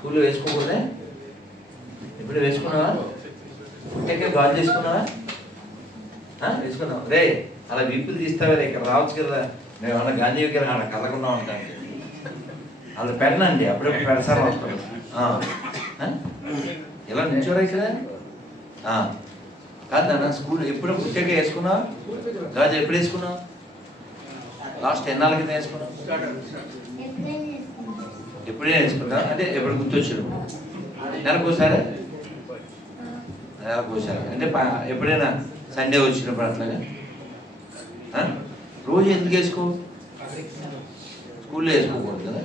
స్కూల్లో వేసుకోకూడదే? ఎప్పుడు వేసుకున్నావా? పుట్టకే గాజు చేసుకున్నావా? వేసుకున్నావు రే. అలా వీపులు తీస్తావా? ఇక్కడ రావచ్చు కదా. మేము ఏమన్నా గాంధీ విగ్రహం అలా కదలకుండా ఉంటాం. అలా పెడనండి, అప్పుడప్పుడు పెడసారి వస్తాడు. ఇలా నిల్చోరా ఇక్కడ. కాదు నాన్న, స్కూల్ ఎప్పుడు పుట్టకే వేసుకున్నావు? గాజు ఎప్పుడు వేసుకున్నావు? లాస్ట్ ఎన్నాళ్ళ కింద వేసుకున్నావు? ఎప్పుడే వేసుకున్నా అంటే ఎప్పుడు గుర్తొచ్చారు? నెలకోసారి? నెలకోసారి అంటే ఎప్పుడైనా సండే వచ్చినప్పుడు అట్లాగా? రోజు ఎందుకు వేసుకో? స్కూల్లో వేసుకోకూడదు కదా.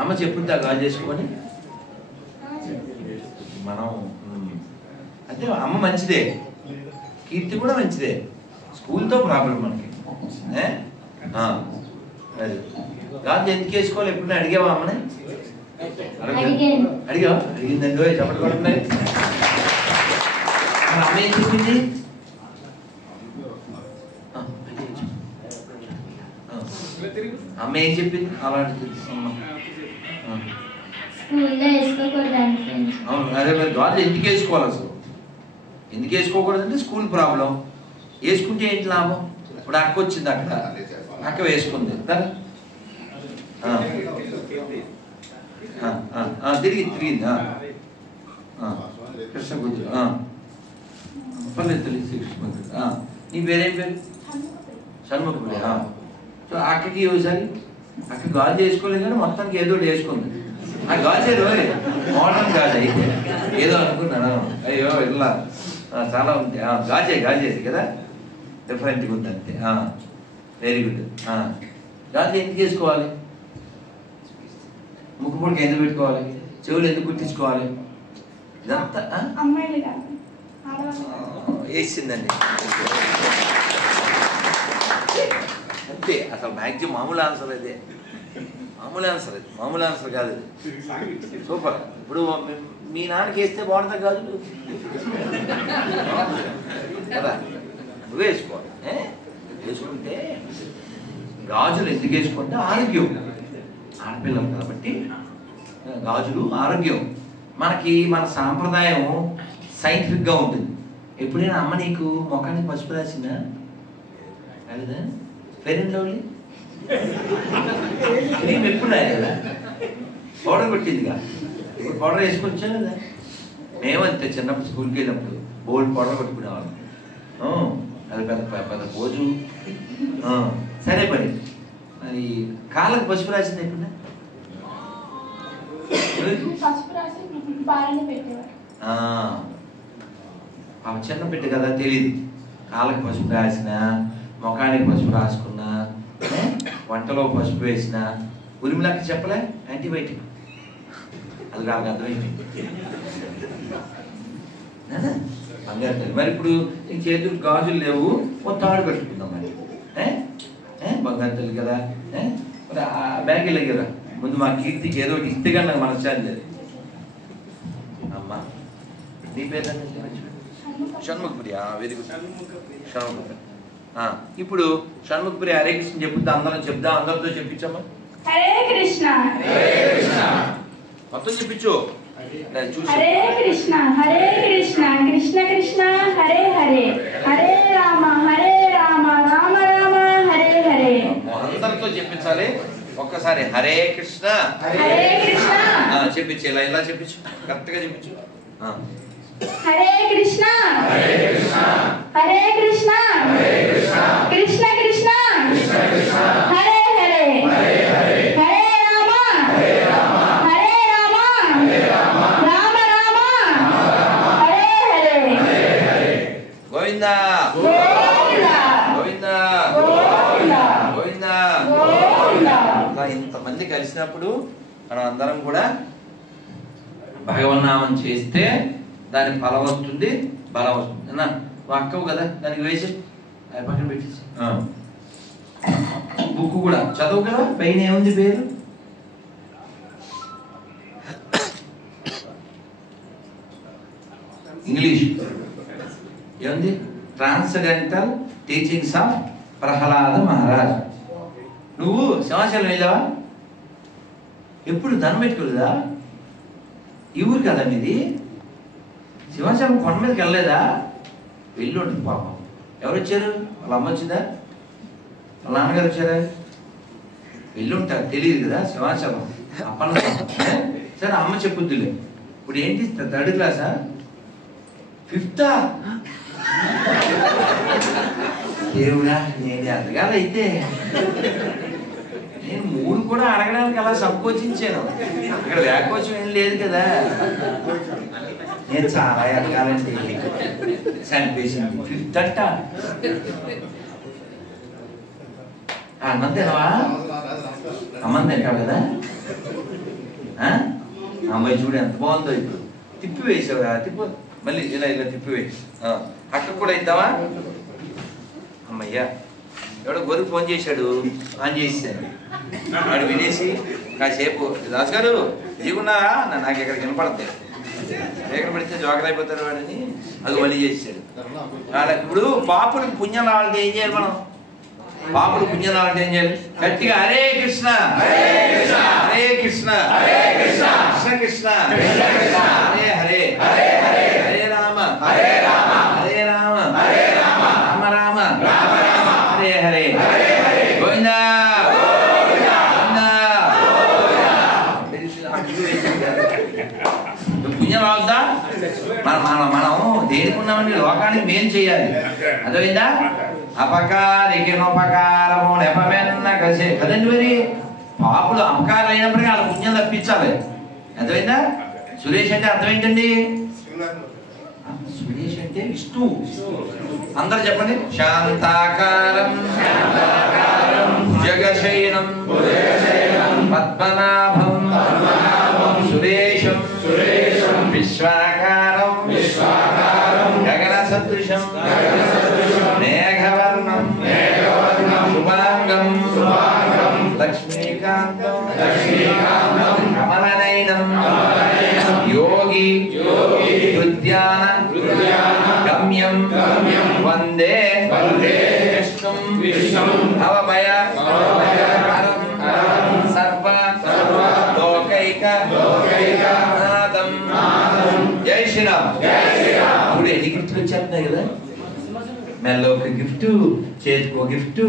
అమ్మ చెప్పుద్దా గాజు చేసుకోమని? మనం అంటే అమ్మ మంచిదే, కీర్తి కూడా మంచిదే. స్కూల్తో ప్రాబ్లం మనకి. అది గాజు ఎందుకు వేసుకోవాలి? ఎప్పుడైనా అడిగావా అమ్మని? అడిగావా? అడిగిందండి చెప్పండి కొడుతున్నాయి. అమ్మ ఏం చెప్పింది? అమ్మ ఏం చెప్పింది? అలాంటి అవును. అదే మరి గాజు ఎందుకు వేసుకోవాలి అసలు? ఎందుకు వేసుకోకూడదంటే స్కూల్ ప్రాబ్లం. వేసుకుంటే ఏంటి లాభం? ఇప్పుడు అక్క వచ్చింది, అక్కడ అక్క వేసుకుంది కదా, తిరిగింది కృష్ణ కూతురు పర్లేదు తెలిసి కృష్ణ. నీ పేరేం పేరు? షణ్ముఖపురి. సో అక్కకి ఒకసారి అక్క గాజు చేసుకోలేదు కానీ మొత్తానికి ఏదో వేసుకుంది. ఆ గాజేదో మోడర్న్ గాజు అయితే ఏదో అనుకున్నాను. అయ్యో ఇలా చాలా ఉంది. గాజేది కదా, డిఫరెంట్గా ఉంది అంతే. Very good. గాజు ఎందుకు వేసుకోవాలి? ముక్కు పొడికి ఎందుకు పెట్టుకోవాలి? చెవులు ఎందుకు కుట్టించుకోవాలి? ఇదంతా వేసిందండి అంతే. అసలు మ్యాక్సిమం మామూలు ఆన్సర్ అదే. మామూలు ఆన్సర్ కాదు అది. సూపర్. ఇప్పుడు మీ నాన్నకి వేస్తే బాగుంటుంది కాదు కదా, నువ్వే వేసుకోవాలి. వేసుకుంటే గాజులు ఎందుకు వేసుకుంటే ఆరోగ్యం. ఆడపిల్లం కాబట్టి గాజులు ఆరోగ్యం. మనకి మన సాంప్రదాయం సైంటిఫిక్గా ఉంటుంది. ఎప్పుడైనా అమ్మ నీకు ముఖానికి పసుపు రాసిందా? కదా ఫెయిర్ అండ్ లవ్లీ క్రీమ్ ఎప్పుడు రాయలేదా? పౌడర్ కొట్టిందిగా. ఇప్పుడు పౌడర్ వేసుకొచ్చాను కదా. మేమంతే చిన్నప్పుడు స్కూల్కి వెళ్ళినప్పుడు బోల్డ్ పౌడర్ కొట్టుకునేవాళ్ళం. అది పెద్ద పోజు. సరే పని. మరి కాళ్ళకి పసుపు రాసింది ఎప్పుడు? చిన్న బిడ్డ కదా తెలియదు. కాళ్ళకి పసుపు రాసిన, ముఖానికి పసుపు రాసుకున్నా, వంటలో పసుపు వేసిన, ఉరిమిలాకి చెప్పలే యాంటీబయాటిక్. అది నాకు అర్థమైపోయింది. బంగారు తల్లి. మరి ఇప్పుడు నీ చేతులు గాజులు లేవు, మొత్తం ఆడు పెట్టుకుందాం మరి. బంగారు తల్లి కదా. మరి ఆ బ్యాగ్ వెళ్ళే కదా. ముందు మా కీర్తికి ఏదో ఒకటి ఇస్తే కానీ నాకు మనశ్శాంతి లేదు. అమ్మా నీ పేరు షణ్ముఖపురి. Very good. షణ్ముఖపురి. ఇప్పుడు షణ్ముఖపురి హరే కృష్ణ చెప్పుద్దా? అందరం చెప్దా? అందరితో చెప్పించమ్మా. హరే కృష్ణ మొత్తం చెప్పించు. హరే కృష్ణ కృష్ణ కృష్ణ హరే హరే, హరే రామ రామ రామ హరే హరే. అందరితో చెప్పించాలి. ఒక్కసారి హరే కృష్ణ చెప్పించు. ఇలా చెప్పించు, కరెక్ట్ గా చెప్పించు. హరే కృష్ణ కృష్ణ కృష్ణ హరే హరే, హరే రామ రామ హరే హరే. గోవిందా గోవిందా గోవిందా గోవిందా. ఇంతమంది కలిసినప్పుడు మనం అందరం కూడా భగవన్నామం చేస్తే దాని ఫలం వస్తుంది, బలం వస్తుంది. అన్నా నువ్వు అక్కవు కదా, దానికి వేసి పక్కన పెట్టేసి బుక్ కూడా చదువు కదా. పైన ఏముంది పేరు? ఇంగ్లీష్ ఏముంది? Transcendental teachings of Prahlada Maharaj. నువ్వు సింహాచలం వెళ్ళావా? ఎప్పుడు దండం పెట్టుకోలేదా? ఈ ఊరు కదండి ఇది. సింహాచలం కొండ మీదకి వెళ్ళలేదా? వెళ్ళి ఉంటుంది పాపం. ఎవరు వచ్చారు? వాళ్ళ అమ్మ వచ్చిందా? వాళ్ళ నాన్నగారు వచ్చారా? వెళ్ళి ఉంటారు, తెలియదు కదా సింహాచలం అప్పన్న. సరే అమ్మ చెప్పుద్దులే. ఇప్పుడు ఏంటి, 3rd క్లాసా 5th? దేవుడా, నేను ఎదగాలి అయితే. నేను 3 కూడా అడగడానికి అలా సంకోచించాను. అక్కడ వ్యాకోచం ఏం లేదు కదా. నేను చాలా ఎదగాలండి. చనిపేసింది 5th అంట. అన్నం తినవా? అమ్మని తింటావు కదా. అమ్మాయి చూడు ఎంత బాగుందో. ఇప్పుడు తిప్పి వేసావురా, తిప్పు మళ్ళీ ఇలా ఇలా తిప్పి వేసి. అక్కడ కూడా ఇద్దావా? అమ్మయ్యా, ఎవడో గొర్రె ఫోన్ చేశాడు, ఆన్ చేసాను. వాడు వినేసి కాసేపు, దాస్ గారు దిగున్నారా, నాకు ఇక్కడ వినపడతాయి, ఎక్కడ పడితే జోకరైపోతారు వాడిని, అది మళ్ళీ చేసాడు. ఇప్పుడు పాపులకు పుణ్యం రావాలంటే ఏం చేయాలి మనం? పాపులు పుణ్యం రావాలంటే ఏం చేయాలి? గట్టిగా హరే కృష్ణ హరే కృష్ణ కృష్ణ కృష్ణ హరే హరే హరే రామ హరే రామ రామ రామ హరే హరే గోవిందా పుణ్యం రావద్దా? మనం దేనికున్నామండి? లోకానికి మేలు చేయాలి. అర్థమైందా? అపకారికి నోపకారము నెపమెన్న కసే కదండి. మరి పాపులు అపకారం అయినప్పటికీ వాళ్ళ పుణ్యం తప్పించాలి. అర్థమైందా? సురేష్ అంటే అర్థం ఏంటండి? సురేష్ అంటే విష్ణు. అందరు చెప్పండి. శాంతాకారం జగశయనం పద్మనాభం సురేషం విశ్వాకారం గగన సదృశం మేఘవర్ణం శుభాంగం లక్ష్మీకాంతం కమలనయనం యోగి హృద్యాన గమ్యం వందే విష్ణుం అవభయ సర్వ లోకైక నాదం. జై శ్రీరామ్. ఇప్పుడు ఎన్ని గిఫ్ట్లు వచ్చేస్తున్నాయి కదా. మెల్లో ఒక గిఫ్ట్, చేతికో గిఫ్ట్,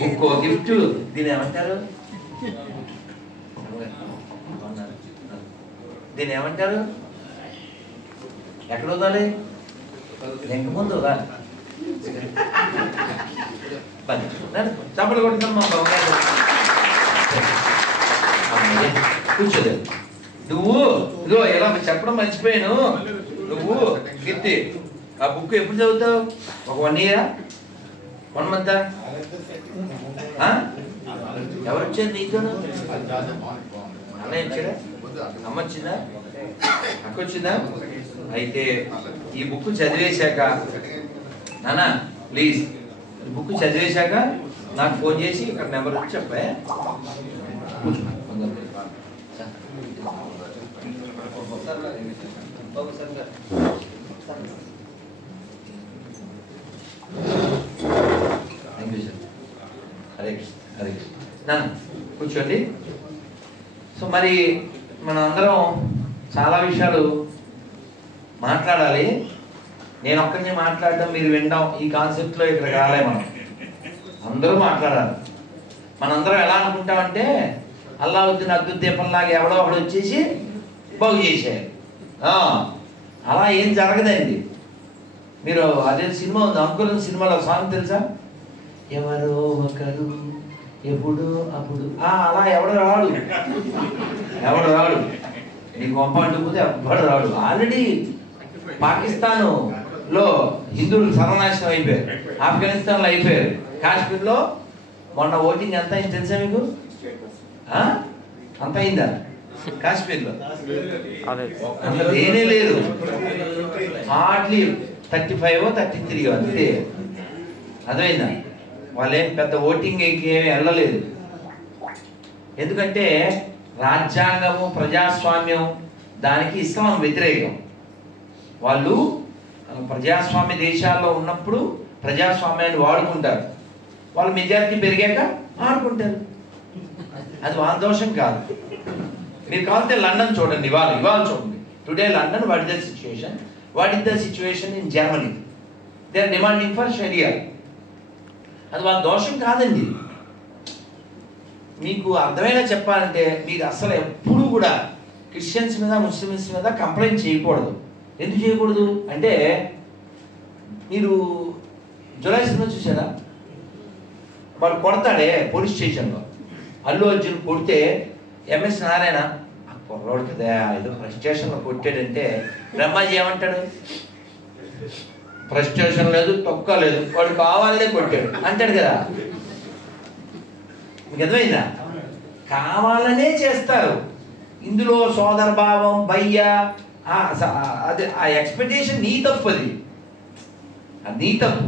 ముక్కో గిఫ్ట్. దీని ఏమంటారు? దీని ఏమంటారు? ఎక్కడ వదాలి? ఇంక ముందు వదాలి. చప్పలు కొడుతున్నాం మా బాబు. కూర్చోలేదు నువ్వు. ఇదిగో ఇలా చెప్పడం మర్చిపోయాను. నువ్వు కీర్తి ఆ బుక్ ఎప్పుడు చదువుతావు? ఒక 1 year 1 month? ఎవరు వచ్చారు నీతో? అన్నయ్య వచ్చాడా? అమ్మ వచ్చిందా? అక్క వచ్చిందా? అయితే ఈ బుక్ చదివేశాక నాన్న ప్లీజ్ బుక్ చదివేశాక నాకు ఫోన్ చేసి ఇక్కడ నెంబర్ వచ్చి చెప్పా. హరే కృష్ణ హరే కృష్ణ. కూర్చోండి. సో మరి మనం అందరం చాలా విషయాలు మాట్లాడాలి. నేను ఒక్కరిని మాట్లాడడం, మీరు వినడం, ఈ కాన్సెప్ట్లో ఇక్కడ రాలే. మనం అందరూ మాట్లాడాలి. మనందరం ఎలా అనుకుంటామంటే అల్లావుద్దీన్ అద్భుత దీపంలాగా ఎవడో ఒకడు వచ్చేసి బాగు చేశారు. అలా ఏం జరగదండి. మీరు అదే సినిమా ఉంది, అంకురం సినిమాలో సాంగ్ తెలుసా? ఎవరో ఒకరు ఎప్పుడు అప్పుడు. అలా ఎవడు రాడు. నీ గొప్ప అంటుపోతే ఎవడు రాడు. ఆల్రెడీ పాకిస్తాన్లో హిందువులు సర్వనాశనం అయిపోయారు, ఆఫ్ఘనిస్తాన్లో అయిపోయారు, కాశ్మీర్లో మొన్న ఓటింగ్ ఎంత అయింది తెలుసా మీకు? అంత అయిందా? కాశ్మీర్లో ఏనే లేదు, హార్డ్లీ 35 or 33 అంతే. అర్థమైందా? వాళ్ళేం పెద్ద ఓటింగ్ ఏమి వెళ్ళలేదు. ఎందుకంటే రాజ్యాంగము, ప్రజాస్వామ్యం, దానికి ఇస్లాం వ్యతిరేకం. వాళ్ళు ప్రజాస్వామ్య దేశాల్లో ఉన్నప్పుడు ప్రజాస్వామ్యాన్ని వాడుకుంటారు. వాళ్ళు మెజారిటీ పెరిగాక ఆడుకుంటారు. అది వాళ్ళ దోషం కాదు. మీరు కావాలంటే లండన్ చూడండి, ఇవాళ చూడండి, today London, what is the situation, what is the situation in Germany. They are demanding for sharia. అది వాళ్ళ దోషం కాదండి. మీకు అర్థమైనా చెప్పాలంటే మీరు అసలు ఎప్పుడు కూడా క్రిస్టియన్స్ మీద, ముస్లిమ్స్ మీద కంప్లైంట్ చేయకూడదు. ఎందుకు చేయకూడదు అంటే, మీరు జులై సినిమా చూసారా? వాడు కొడతాడే పోలీస్ స్టేషన్లో, అల్లు అర్జున్ కొడితే ఎంఎస్ నారాయణ ఆ కుర్రోడు కదా ఏదో ఫ్రస్ట్రేషన్లో కొట్టాడంటే బ్రహ్మాజీ ఏమంటాడు? ఫ్రస్ట్రేషన్ లేదు, తొక్క లేదు, వాడు కావాలనే కొట్టాడు అంటాడు కదా. మీకు అర్థమైందా? కావాలనే చేస్తారు. ఇందులో సోదర భావం, భయ్య, అదే ఆ ఎక్స్పెక్టేషన్ నీ తప్పు. అది నీ తప్పు.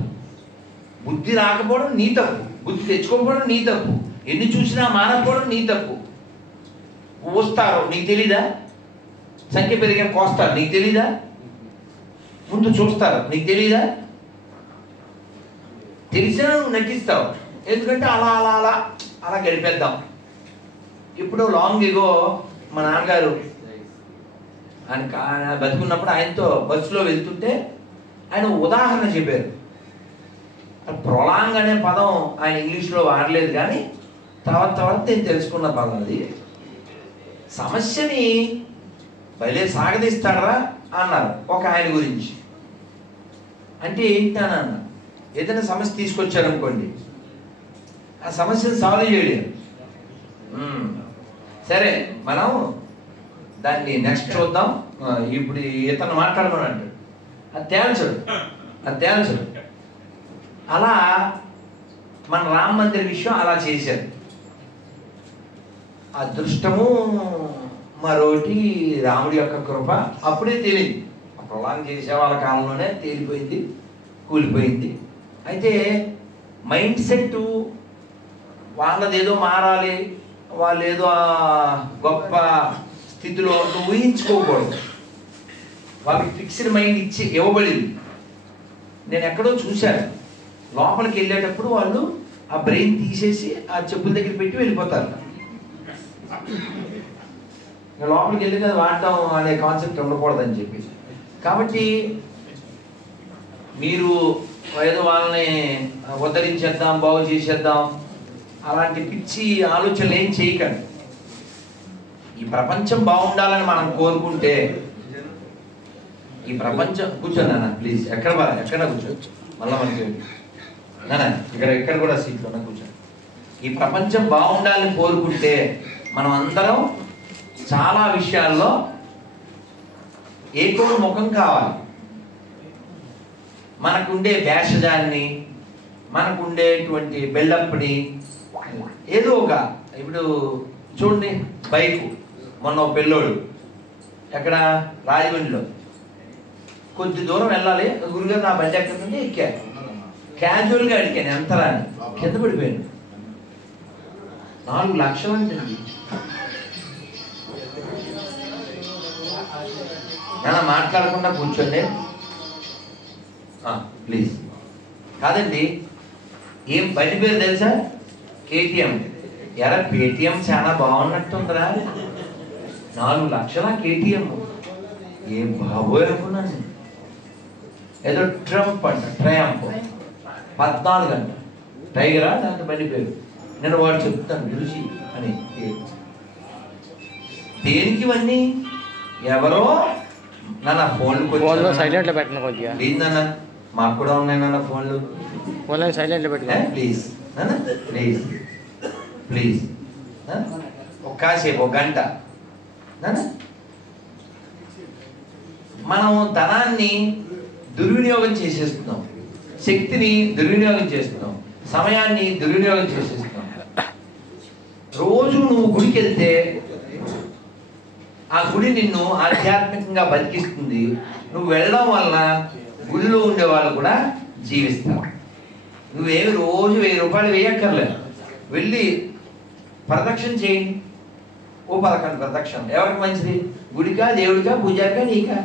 బుద్ధి రాకపోవడం నీ తప్పు, బుద్ధి తెచ్చుకోకపోవడం నీ తప్పు, ఎన్ని చూసినా మానకపోవడం నీ తప్పు. వస్తారు నీకు తెలీదా? సంఖ్య పెరిగే కోస్తారు నీకు తెలీదా? ముందు చూస్తారు నీకు తెలీదా? తెలిసినా నువ్వు నటిస్తావు. ఎందుకంటే అలా అలా అలా అలా గడిపేద్దాం. ఇప్పుడు లాంగ్ ఎగో మా నాన్నగారు ఆయన బతుకున్నప్పుడు ఆయనతో బస్సులో వెళ్తుంటే ఆయన ఉదాహరణ చెప్పారు. ప్రొలాంగ్ అనే పదం ఆయన ఇంగ్లీష్లో వాడలేదు, కానీ తర్వాత నేను తెలుసుకున్న పదం అది. సమస్యని భలే సాగదీస్తాడరా అన్నారు ఒక ఆయన గురించి. అంటే ఏంటి అని అన్న, ఏదైనా సమస్య తీసుకొచ్చారనుకోండి, ఆ సమస్యను సాల్వ్ చేయలేరు. సరే మనం దాన్ని నెక్స్ట్ చూద్దాం. ఇప్పుడు ఇతను మాట్లాడమని అంటాడు, అది తేల్చడు. అలా మన రామ మందిర్ విషయం అలా చేశారు. అదృష్టము మరోటి రాముడి యొక్క కృప. అప్పుడే తెలియదు, ప్రొలాంగ్ చేసే వాళ్ళ కాలంలోనే తేలిపోయింది, కూలిపోయింది. అయితే మైండ్ సెట్ వాళ్ళదేదో మారాలి, వాళ్ళు ఏదో గొప్ప స్థితిలో ఊహించుకోకూడదు. వాళ్ళకి ఫిక్స్డ్ మైండ్ ఇవ్వబడింది. నేను ఎక్కడో చూశాను, లోపలికి వెళ్ళేటప్పుడు వాళ్ళు ఆ బ్రెయిన్ తీసేసి ఆ చెప్పుల దగ్గర పెట్టి వెళ్ళిపోతారు. లోపలికి వెళ్ళి కదా వాడటం అనే కాన్సెప్ట్ ఉండకూడదని చెప్పేసి. కాబట్టి మీరు ఏదో వాళ్ళని ఉద్ధరించేద్దాం, బాగు చేసేద్దాం, అలాంటి పిచ్చి ఆలోచనలు ఏం చేయకండి. ఈ ప్రపంచం బాగుండాలని మనం కోరుకుంటే, ఈ ప్రపంచం కూర్చోన్నా ప్లీజ్, ఎక్కడ కూర్చోవచ్చు మళ్ళీ మనకి నానా ఇక్కడ కూడా సీట్లో కూర్చోండి. ఈ ప్రపంచం బాగుండాలని కోరుకుంటే మనం అందరం చాలా విషయాల్లో ఏకోన్ముఖం కావాలి. మనకుండే భేషజాన్ని, మనకుండేటువంటి బిల్డప్ని ఏదో ఒక, ఇప్పుడు చూడండి బైకు, మొన్న ఒక పిల్లోడు ఎక్కడ రాజమండ్రిలో కొద్ది దూరం వెళ్ళాలి, గురుగారు నా బండి ఎక్కడి నుండి ఎక్కాను, క్యాజువల్గా అడిగాను ఎంతరా అని, కింద పడిపోయాను. 4 లక్షలు అంటే మాట్లాడకుండా కూర్చోండి ప్లీజ్. కాదండి, ఏం బండి పేరు తెలుసా? కేటీఎం. ఎరా పేటిఎం చాలా బాగున్నట్టుందిరా. 4 లక్షల కేటీఎం. ఏం బాబోయ్ అనుకున్నాను. ఏదో ట్రంప్ అంట, ట్రయంప్ 14 అంట, టైగరా దాంట్లో బండి పేరు. నేను వాడు చెప్తాను చూసి అని. దేనికి ఇవన్నీ? ఎవరో నాన్న ఫోన్లు సైలెంట్లో పెట్టిన కొద్దిగా ప్లీజ్ నాన్న, మాకు కూడా ఉన్నాయి నాన్న ఫోన్లు, సైలెంట్లో పెట్టిన ప్లీజ్ నాన్న, ప్లీజ్ ఒక్కసేపు, 1 గంట నాన్న. మనం ధనాన్ని దుర్వినియోగం చేసేస్తున్నాం, శక్తిని దుర్వినియోగం చేస్తున్నాం, సమయాన్ని దుర్వినియోగం చేసేస్తున్నాం. రోజు నువ్వు గుడికి వెళ్తే ఆ గుడి నిన్ను ఆధ్యాత్మికంగా బతికిస్తుంది. నువ్వు వెళ్ళడం వలన గుడిలో ఉండే వాళ్ళు కూడా జీవిస్తారు. నువ్వేమి రోజు 1000 రూపాయలు వేయక్కర్లేదు, వెళ్ళి ప్రదక్షిణ చేయండి. ఓ 11 ప్రదక్షిణ. ఎవరికి మంచిది? గుడికా, దేవుడికా, పూజారికా, నీకా?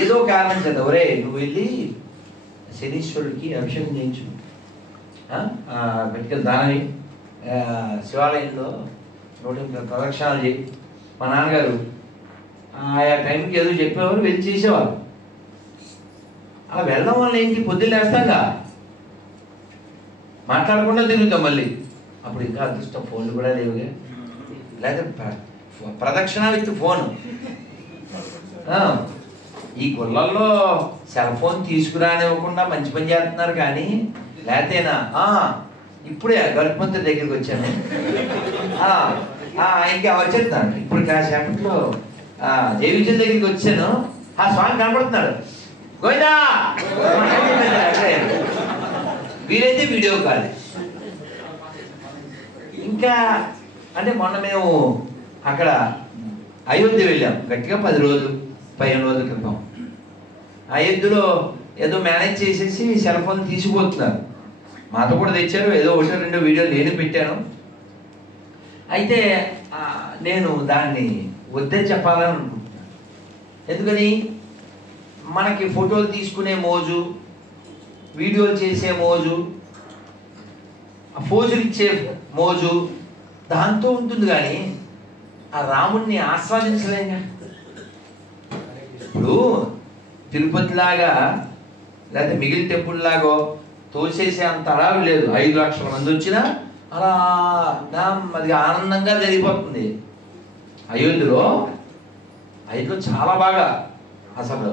ఏదో కారణం చేద్దాం. ఒరే నువ్వు వెళ్ళి శనీశ్వరుడికి అభిషేకం చేయించు, పెట్టుకెళ్ళి దానవి శివాలయంలో ప్రదక్షిణాలు చేయి. మా నాన్నగారు ఆయా టైంకి ఏదో చెప్పేవారు, వెళ్ళి చేసేవారు. అలా వెళ్ళడం వల్ల ఏంటి, పొద్దున్న వేస్తాగా మాట్లాడకుండా తిరుగుతాం మళ్ళీ. అప్పుడు ఇంకా అదృష్టం, ఫోన్లు కూడా లేవుగా, లేదా ప్రదక్షిణ విత్ ఫోన్. ఈ గుళ్ళల్లో సెల్ ఫోన్ తీసుకురానివ్వకుండా మంచి పని చేస్తున్నారు. కానీ లేతేనా ఇప్పుడే గరుత్మంతుడి దగ్గరికి వచ్చాను, ఇంకా వచ్చేస్తాను ఇప్పుడు కాసేపట్లో జయవిజయ్ దగ్గరికి వచ్చాను. ఆ స్వామి కనపడుతున్నాడు, గోవిందా వీలైతే వీడియో కాల్. ఇంకా అంటే మొన్న మేము అక్కడ అయోధ్య వెళ్ళాం, గట్టిగా 10 రోజులు 15 రోజుల క్రితం. అయోధ్యలో ఏదో మేనేజ్ చేసేసి సెల్ ఫోన్ తీసుకుపోతున్నారు. మాతో కూడా తెచ్చారు, ఏదో 1-2 వీడియోలు నేను పెట్టాను. అయితే నేను దాన్ని వద్దని చెప్పాలని అనుకుంటున్నాను. ఎందుకని, మనకి ఫోటోలు తీసుకునే మోజు, వీడియోలు చేసే మోజు, ఫోజులు ఇచ్చే మోజు దాంతో ఉంటుంది. కానీ ఆ రాముణ్ణి ఆస్వాదించలేంగా. ఇప్పుడు తిరుపతి లాగా లేకపోతే మిగిలిన టెంపుల్ లాగో తోసేసే అంత అడావి లేదు. 5 లక్షల మంది వచ్చినా అలా అది ఆనందంగా జరిగిపోతుంది. అయోధ్యలో చాలా బాగా, అసలు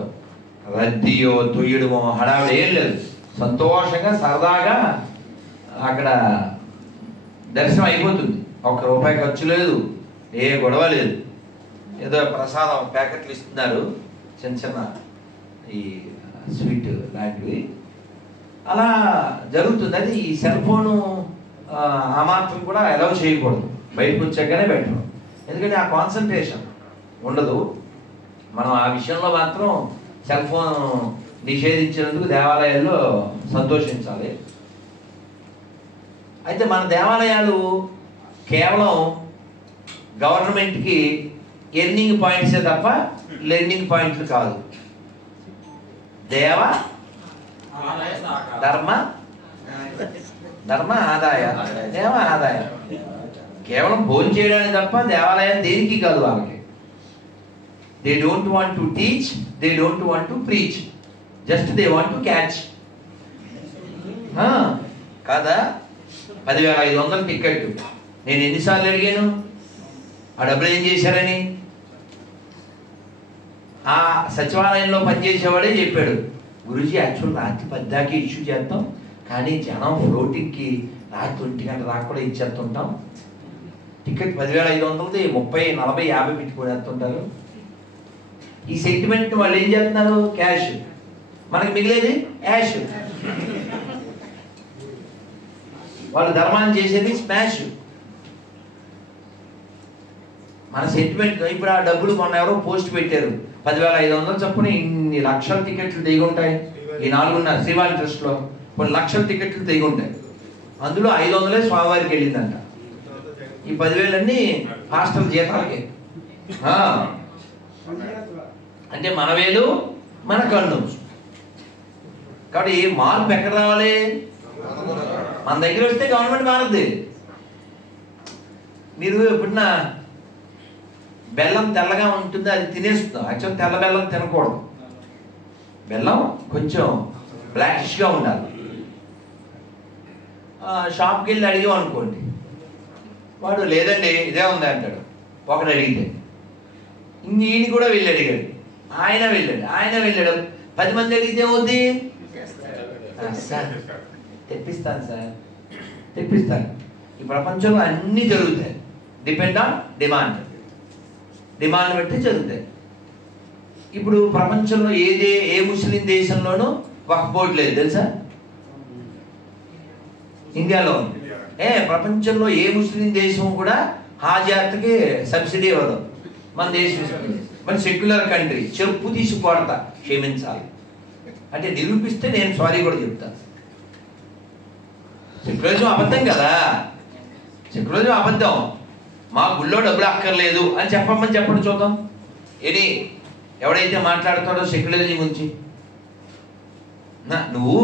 రద్దీయో తొయ్యడమో హడావిడి ఏం లేదు. సంతోషంగా సరదాగా అక్కడ దర్శనం అయిపోతుంది. ₹1 ఖర్చు లేదు, ఏ గొడవ లేదు. ఏదో ప్రసాదం ప్యాకెట్లు ఇస్తున్నారు, చిన్న చిన్న ఈ స్వీట్ లాంటివి, అలా జరుగుతుంది. అది ఈ సెల్ ఫోను ఆ మాత్రం కూడా అలౌ చేయకూడదు, బయటకు వచ్చాకనే బెటర్. ఎందుకంటే ఆ కాన్సన్ట్రేషన్ ఉండదు. మనం ఆ విషయంలో మాత్రం సెల్ ఫోన్ నిషేధించినందుకు దేవాలయాల్లో సంతోషించాలి. అయితే మన దేవాలయాలు కేవలం గవర్నమెంట్కి ఎర్నింగ్ పాయింట్సే తప్ప లెర్నింగ్ పాయింట్లు కాదు. దేవ ధర్మ ఆదాయ, దేవ ఆదాయ. కేవలం భోజనం చేయడానికి తప్ప దేవాలయం దేనికి కాదు వాళ్ళకి. They don't want to teach, they don't want to preach, just they want to catch. కాదా, 10,500 టికెట్. నేను ఎన్నిసార్లు అడిగాను ఆ డబ్బులు ఏం చేశారని. ఆ సచివాలయంలో పనిచేసేవాడే చెప్పాడు, గురూజీ యాక్చువల్ రాత్రి 10 దాకా ఇష్యూ చేస్తాం, కానీ జనం ఫ్లోటింగ్కి రాత్రి 1 గంట దాకా కూడా ఇచ్చేస్తుంటాం. టికెట్ 10,500ది 30, 40, 50 పెట్టుకునేస్తుంటారు. ఈ సెంటిమెంట్ వాళ్ళు ఏం చేస్తున్నారు, క్యాష్. మనకి మిగిలేది యాష్. వాళ్ళు ధర్మాన్ని చేసేది స్మాష్. మన సెంటిమెంట్. ఇప్పుడు ఆ డబ్బులు మొన్న ఎవరో పోస్ట్ పెట్టారు, 10,500 చొప్పున ఇన్ని లక్షల టికెట్లు దిగి ఉంటాయి. ఈ 4.5 శ్రీవారి ట్రస్ట్లో కొన్ని లక్షల టికెట్లు దిగి ఉంటాయి. అందులో 500 స్వామివారికి వెళ్ళిందంట. ఈ 10,000 అన్నీ హాస్టల్ జీతాలకి. అంటే మన వేలు మన కన్ను. కాబట్టి ఈ మార్పు ఎక్కడ రావాలి, మన దగ్గర వస్తే గవర్నమెంట్ మారుద్ది. మీరు ఎప్పుడన్నా బెల్లం తెల్లగా ఉంటుంది, అది తినేస్తుందాం. యాక్చువల్ తెల్ల బెల్లం తినకూడదు. బెల్లం కొంచెం బ్లాకిష్గా ఉండాలి. షాప్కి వెళ్ళి అడిగాం అనుకోండి, వాడు లేదండి ఇదే ఉంది అంటాడు. ఒకడు అడిగితే ఈయన కూడా వెళ్ళి అడిగాడు, ఆయన వెళ్ళాడు. 10 మంది అడిగితే ఏమవుద్ది, సార్ తెప్పిస్తాను సార్ తెప్పిస్తాను. ఈ ప్రపంచంలో అన్నీ జరుగుతాయి, డిపెండ్ ఆన్ డిమాండ్. డిమాండ్ బట్టి జరుగుతాయి. ఇప్పుడు ప్రపంచంలో ఏ ముస్లిం దేశంలోనూ వక్ఫ్ బోర్డు లేదు తెలుసా, ఇండియాలో ఉంది. ప్రపంచంలో ఏ ముస్లిం దేశం కూడా హాజాత్కి సబ్సిడీ ఇవ్వదు. మన దేశం ఇస్తుంది. మన సెక్యులర్ కంట్రీ. చెప్పు తీసి కొడతా, క్షమించాలి అంటే నిరూపిస్తే నేను సారీ కూడా చెప్తాను. సెక్యులరిజం అబద్ధం కదా, సెక్యులరిజం అబద్ధం. మా గుళ్ళో డబ్బులు అక్కర్లేదు అని చెప్పమని చెప్పండి చూద్దాం. ఎవడైతే మాట్లాడతాడో సెక్యులరిజం గురించి, నువ్వు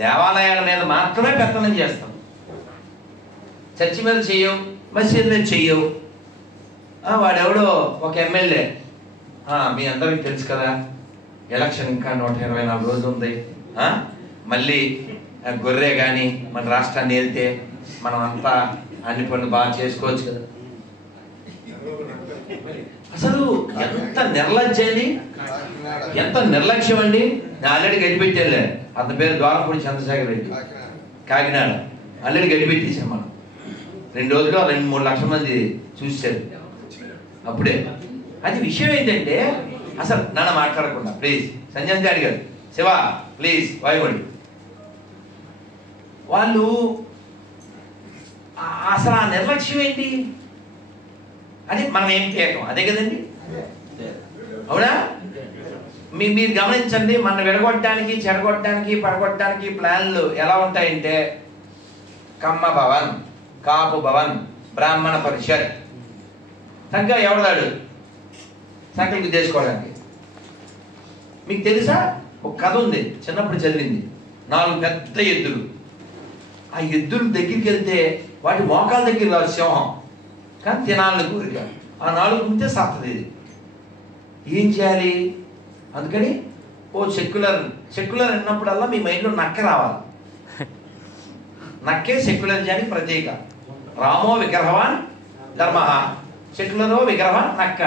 దేవాలయాల మీద మాత్రమే పెత్తనం చేస్తావు, చర్చి మీద చెయ్యవు, మసీదు మీద చెయ్యవు. వాడెవడో ఒక ఎమ్మెల్యే, మీ అందరికీ తెలుసు కదా, ఎలక్షన్ ఇంకా 124 రోజులు ఉంది, మళ్ళీ గొర్రె కానీ మన రాష్ట్రాన్ని వెళ్తే మనం అంతా అన్ని పనులు బాగా చేసుకోవచ్చు కదా. అసలు ఎంత నిర్లజ్జండి, ఎంత నిర్లక్ష్యం అండి. నేను ఆల్రెడీ గడిపెట్టేళ్ళే, అతని పేరు ద్వారపూడి చంద్రశేఖర్ రెడ్డి, కాకినాడ. ఆల్రెడీ గడిపెట్టేసాం మనం. 2 రోజుల్లో 2-3 లక్షల మంది చూశారు అప్పుడే. అది విషయం ఏంటంటే, అసలు నన్ను మాట్లాడకుండా ప్లీజ్, సంజయ్ గారి గారు, శివ ప్లీజ్ వాయుబడి, వాళ్ళు అసలు ఆ నిర్లక్ష్యం ఏంటి అని మనం ఏం చేయటం, అదే కదండి, అవునా? మీరు గమనించండి, మన విడగొట్టడానికి, చెడగొట్టడానికి, పడగొట్టడానికి ప్లాన్లు ఎలా ఉంటాయంటే, కమ్మ భవన్, కాపు భవన్, బ్రాహ్మణ పరిషత్, సంఖ్య ఎవడదాడు సంఖ్యలు గుద్దేసుకోవడానికి. మీకు తెలుసా, ఒక కథ ఉంది, చిన్నప్పుడు చదివింది. 4 పెద్ద ఎద్దులు, ఆ ఎద్దుల దగ్గరికి వెళ్తే వాటి మోకాల దగ్గర రాదు సింహం, కానీ తినాలని కోరిక. ఆ 4 ఉంటే సత్తది. ఏం చేయాలి? అందుకని సెక్యులర్ అన్నప్పుడల్లా మీ మైండ్లో నక్క రావాలి. నక్కే సెక్యులరిజానికి ప్రతీక. రామో విగ్రహవాన్ ధర్మ, సెక్యులరో విగ్రహవాన్ నక్క.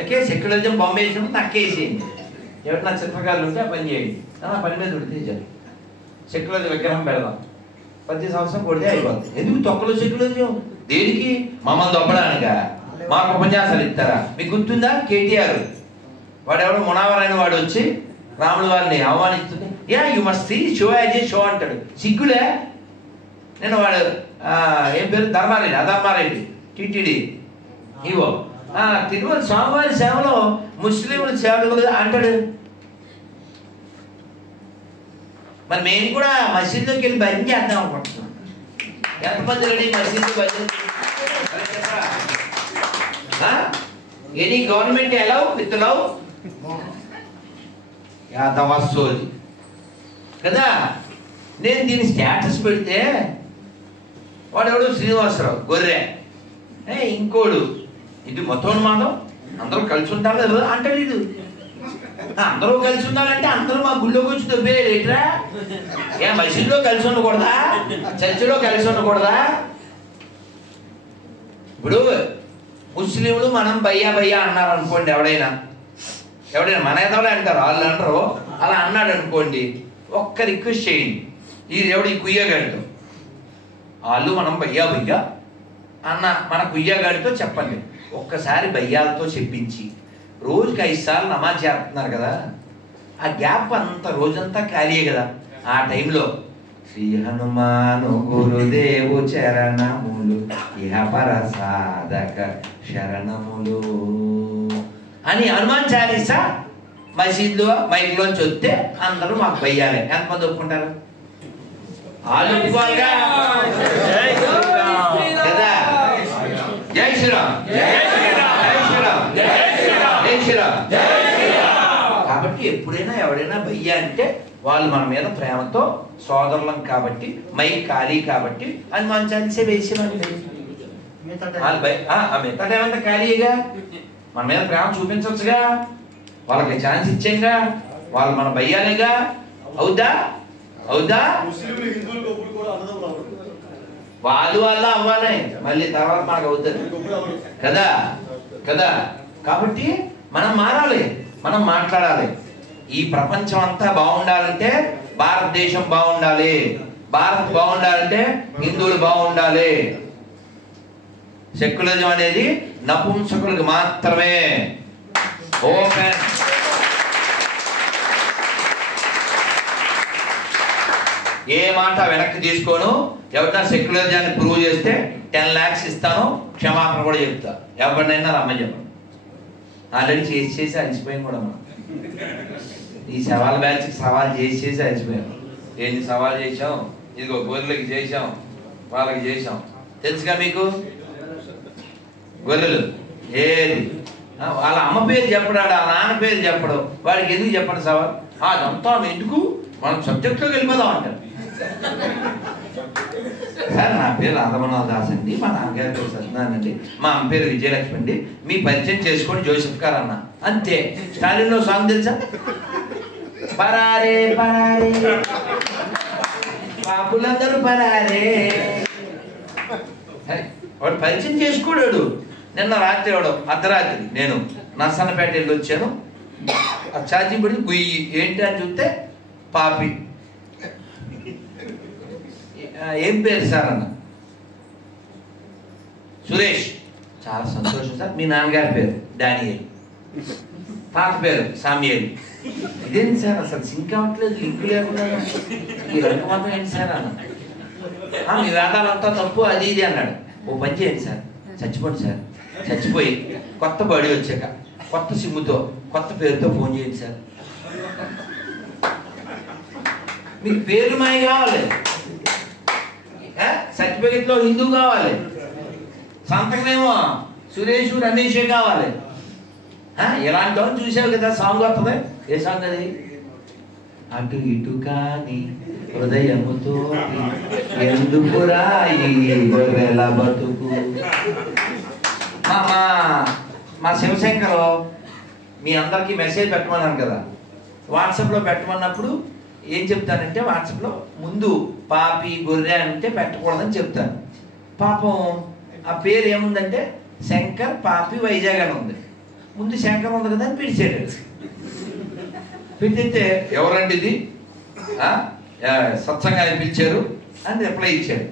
ఓకే, సెక్యులరిజం బొమ్మేసినప్పుడు నక్కేసేయండి. ఎవరైనా చిత్రకారులు ఉంటే ఆ పని చేయండి, పని మీద ఉడితే చాలు. సెక్యులర్ విగ్రహం పెడదాం, ప్రతి సంవత్సరం కొడితే అయిపోతుంది. ఎందుకు తొక్కలో సెక్యులరిజం? దేనికి? మమ్మల్ని దొబ్బడానిక? మాకు ఉపన్యాసాలు ఇస్తారా? మీకు గుర్తుందా? కేటీఆర్ వాడెవడో మునావరైన వాడు వచ్చి రాముడు వారిని ఆహ్వానిస్తుంది. You must see show as a show అంటాడు. సిగ్గులే? నేను వాడు ఏం పేరు, అధర్మారెడ్డి టిటిడి ఇవో తిరుమల స్వామివారి సేవలో ముస్లింల సేవలు అంటాడు. మరి మేము కూడా మసీదులోకి వెళ్ళి భజన చేద్దాం అనుకుంటున్నాం. ఎంతమంది రెడీ మసీదు భజన? Any government allow with love యాదవసోది కదా. నేను దీని స్టేటస్ పెడితే వాడెవడు శ్రీనివాసరావు గొర్రె, ఇంకోడు ఇది మతోన్మాదం, అందరూ కలిసి ఉంటారు కదా అంటాడు. ఇది అందరూ కలిసి ఉండాలంటే అందరూ మా గుళ్ళోకి వచ్చి దొబ్బేయలేట్రా? మసీదులో కలిసి ఉండకూడదా? చర్చిలో కలిసి ఉండకూడదా? ఇప్పుడు ముస్లింలు మనం భయ్యా అన్నారు అనుకోండి, ఎవడైనా మన ఎదవడే అంటారు, వాళ్ళు అంటారు. అలా అన్నాడు అనుకోండి, ఒక్క రిక్వెస్ట్ చేయండి, ఈ దేవుడు ఈ కుయ్యగాడితో, వాళ్ళు మనం భయ్యా అన్న మన కుయ్యగాడితో చెప్పండి. ఒక్కసారి భయ్యాలతో చెప్పించి రోజుకి 5 సార్లు నమాజ్ చేస్తున్నారు కదా, ఆ గ్యాప్ అంతా రోజంతా ఖాళీయే కదా. ఆ టైంలో శ్రీ హనుమాను గురుదేవు చరణములు ఇహపర సాధక శరణములు అని హనుమాన్ చాలీసా మసీద్లో మైక్లోంచి వస్తే అందరూ మాకు భయ్యాలే. ఎంతమంది ఒప్పుకుంటారు? వాళ్ళు ఒప్పుకోవాలిగా కదా. జై శ్రీరామ్, జై శ్రీరామ్, జై శ్రీరామ్. కాబట్టి ఎప్పుడైనా ఎవడైనా భయ్యా అంటే వాళ్ళు మన మీద ప్రేమతో సోదరులం కాబట్టి, మై ఖాళీ కాబట్టి హనుమాన్ చాలీసే వేసేవాళ్ళు. మిగతా ఏమంటే ఖాళీగా మన మీద ప్రేమ చూపించవచ్చుగా, వాళ్ళకి ఛాన్స్ ఇచ్చాంగా, వాళ్ళు మన భయ్యాలేగా. అవుదా? వాళ్ళు అవ్వాలి, మళ్ళీ తర్వాత మనకు అవుతుంది కదా. కాబట్టి మనం మారాలి, మనం మాట్లాడాలి. ఈ ప్రపంచం అంతా బాగుండాలంటే భారతదేశం బాగుండాలి, భారత్ బాగుండాలంటే హిందువులు బాగుండాలి. సెక్యులరిజం అనేది నపుంసకులకు మాత్రమే. ఓపెన్. ఏ మాట వెనక్కి తీసుకోను. ఎవరైనా సెక్యులరిజాన్ని ప్రూవ్ చేస్తే 10 lakhs ఇస్తాను, క్షమాపణ కూడా చెప్తా. ఎవరినైనా రమ్మని చెప్పండి. ఆల్రెడీ చేసి అలసిపోయాం కూడా మనం. ఈ సవాల్ బ్యాచ్కి సవాల్ చేసి అలసిపోయాం. ఏంటి సవాల్ చేసాం? ఇదిగో గొర్రెలకి చేసాం, వాళ్ళకి చేసాం. తెలుసుగా మీకు గొర్రెలు ఏది వాళ్ళ అమ్మ పేరు చెప్పడాడు, వాళ్ళ నాన్న పేరు చెప్పడు, వాడికి ఎందుకు చెప్పండి సవాల్? అదంతా ఎందుకు, మనం సబ్జెక్ట్లోకి వెళ్ళిపోదాం అంటారు. సార్ నా పేరు రాధమనోహర్ దాస్ అండి, మా నాన్నగారి పేరు సత్యనారాయణ అండి, మా అమ్మ పేరు విజయలక్ష్మి అండి, మీ పరిచయం చేసుకోండి జోసెఫ్ గారు అన్న. అంతే. స్టాలిన్లో సాంగ్ తెలుసా? పరారే పరారే పాపులందరూ పరారే. వాడు పరిచయం చేసుకోడాడు. నిన్న రాత్రి వాడు అర్ధరాత్రి నేను నర్సన్నపేట వెళ్ళి వచ్చాను, ఛార్జింగ్ పడి గుయ్యి ఏంటి అని చూస్తే పాపి. ఏం పేరు సార్ అన్న? సురేష్. చాలా సంతోషం సార్. మీ నాన్నగారి పేరు డానియేల్, తాత పేరు సామ్యేల్. ఇదేంటి సార్ అసలు సింక్ అవ్వట్లేదు, లింక్ లేకుండా ఈ రంగు మాత్రం ఏంటి సార్ అన్న. మీ వేదాలంతా తప్పు అది ఇది అన్నాడు. ఓ పని చేయండి సార్, చచ్చిపోండి సార్, చచ్చిపోయి కొత్త బాడీ వచ్చాక కొత్త సిమ్ముతో కొత్త పేరుతో ఫోన్ చేయండి సార్. మీకు పేరు మాయ కావాలి, సర్టిఫికెట్లో హిందూ కావాలి, సంతకమేమో సురేష్ రమేషే కావాలి. ఇలాంటి వాళ్ళని చూసావు కదా, సాంగ్ వస్తుంది. ఏ సాంగ్ అది? అటు ఇటు కాని హృదయముతో ఎందుకు రాయి గొర్రెల బతుకు. మా శివశంకర్ మీ అందరికీ మెసేజ్ పెట్టమన్నాను కదా, వాట్సాప్లో పెట్టమన్నప్పుడు ఏం చెప్తానంటే, వాట్సాప్లో ముందు పాపి గొర్రె అంటే పెట్టకూడదని చెప్తాను. పాపం ఆ పేరు ఏముందంటే శంకర్ పాపి వైజాగ్ అని ఉంది. ముందు శంకర్ ఉంది కదా అని పిలిచాడు. పిలిస్తే ఎవరండి ఇది, సత్సంగా పిలిచారు అని రిప్లై ఇచ్చాడు.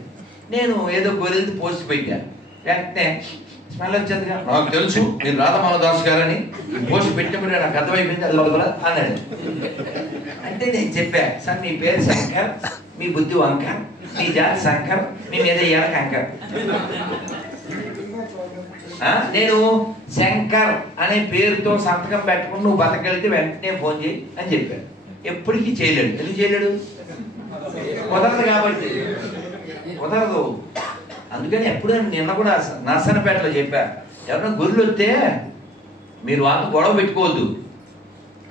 నేను ఏదో గొర్రెలది పోస్ట్ పెట్టాను. వెంటనే స్మెల్ వచ్చేది, నాకు తెలుసు మీరు రాధమోహన్ దాస్ గారని, పోస్ట్ పెట్టినప్పుడు నాకు అర్థమైపోయింది అది లోపల అన్నాడు. అంటే నేను చెప్పా, సార్ మీ పేరు శంకర్, మీ బుద్ధి వంకర్, మీ జాతి శంకర్, మీ మీద ఇయ్యాల కంకర్. నేను శంకర్ అనే పేరుతో సంతకం పెట్టుకుని నువ్వు బతకగలిగితే వెంటనే ఫోన్ చేయి అని చెప్పాను. ఎప్పటికీ చేయలేడు. ఎందుకు చేయలేడు? కుదరదు కాబట్టి. కుదరదు. అందుకని ఎప్పుడు నిన్న కూడా నర్సన్నపేటలో చెప్పా, ఎవరైనా గొర్రెలు వస్తే మీరు వాళ్ళతో గొడవ పెట్టుకోవద్దు.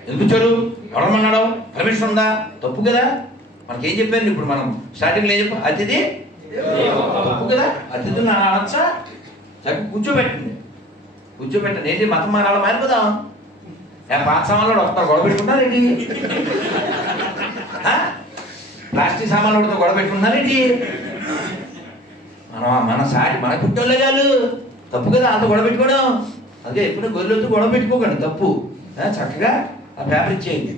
ఎందుకు చదువు గొడవమన్నాడు, పర్మిషన్ ఉందా? తప్పు కదా. మనకేం చెప్పారు ఇప్పుడు, మనం స్టార్టింగ్లో ఏం చెప్పాం? అతిథి తప్పు కదా. అతిథులు నా అనొచ్చా? కూర్చోబెట్టండి, కూర్చోబెట్టండి. ఏంటి మతం మారాలి, మారిపోదాం. పాత సామాన్లు వస్తారు గొడవ పెట్టుకుంటారు ఏంటి? ప్లాస్టిక్ సామాన్లతో గొడవ పెట్టుకుంటున్నారు ఏంటి? మన సాటి మన పుట్టోళ్ళే కాదు, తప్పు కదా అంత గొడవ పెట్టుకోవడం. అదే ఎప్పుడు గొర్రెలతో గొడవ పెట్టుకోకండి, తప్పు. చక్కగా ఆ పేపర్ ఇచ్చేయండి.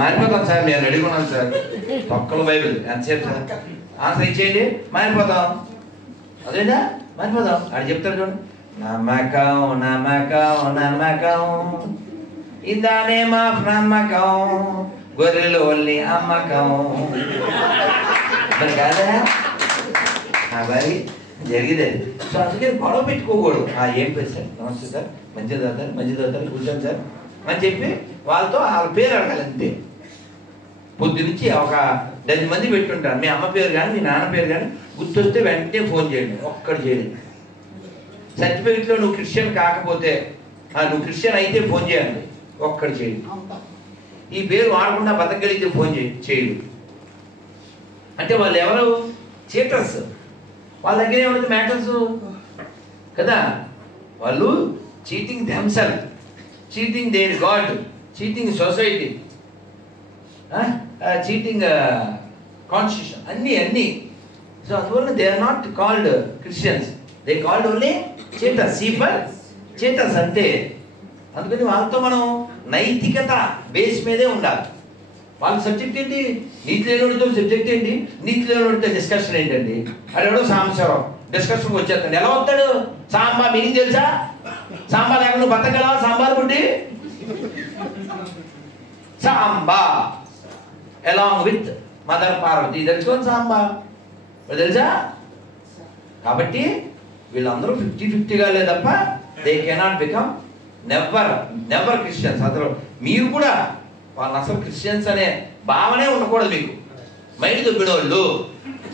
మారిపోతాం సార్, నేను రెడీగా ఉన్నాను సార్. పక్కల బైబిల్ ఎంతసేపు సార్, ఆన్సర్ ఇచ్చేయండి, మారిపోతాం. అదేనా మారిపోదాం. అది చెప్తారు చూడండి, నమ్మకం నమ్మకం నమ్మకం ఇన్ ద నేమ్ ఆఫ్ నమ్మకం, గొర్రెలు ఓన్లీ అమ్మకం. మరి కాదా మరి జరిగింది. సో అందుకని గొడవ పెట్టుకోకూడదు. ఏం పేరు సార్? నమస్తే సార్, మంచిది అవుతారు, మంచిది అవుతారు, కూర్చోండి సార్ అని చెప్పి వాళ్ళతో వాళ్ళ పేరు అడగాలి అంతే. పొద్దు నుంచి ఒక 10 మంది పెట్టుంటారు. మీ అమ్మ పేరు కానీ మీ నాన్న పేరు కానీ గుర్తొస్తే వెంటనే ఫోన్ చేయండి. ఒక్కడు చేయండి. సర్టిఫికెట్లో నువ్వు క్రిస్టియన్ కాకపోతే, నువ్వు క్రిస్టియన్ అయితే ఫోన్ చేయండి. ఒక్కడు చేయండి. ఈ పేరు వాడకుండా బతకగలిగితే ఫోన్ చేయండి. అంటే వాళ్ళు ఎవరు? చీటర్స్. వాళ్ళ దగ్గర ఏముంటుంది? మ్యాటర్స్ కదా. వాళ్ళు cheating themself, cheating their God, cheating society, cheating constitution, అన్నీ. సో అందువల్ల they are not called Christians, they called only cheaters. C for cheaters అంతే. అందుకని వాళ్ళతో మనం నైతికత బేస్ మీదే ఉండాలి. వాళ్ళ సబ్జెక్ట్ ఏంటి? నీతి లేనితో సబ్జెక్ట్ ఏంటి? నీతి లేనితో డిస్కషన్ ఏంటండి? అదేవాడు సాంబశివరావు డిస్కషన్కి వచ్చేస్తాడు. ఎలా వస్తాడు? సాంబా మీకు తెలుసా? సాంబా లేక నువ్వు బతకగలవా? సాంబార్ పుట్టి Samba along with mother Parvati, తెలుసుకోండి సాంబా తెలుసా. కాబట్టి వీళ్ళందరూ 50-50గా లే తప్ప they cannot become never Christians. అసలు మీరు కూడా వాళ్ళని అసలు క్రిస్టియన్స్ అనే భావనే ఉండకూడదు మీకు. మైండ్ దొబ్బినోళ్ళు,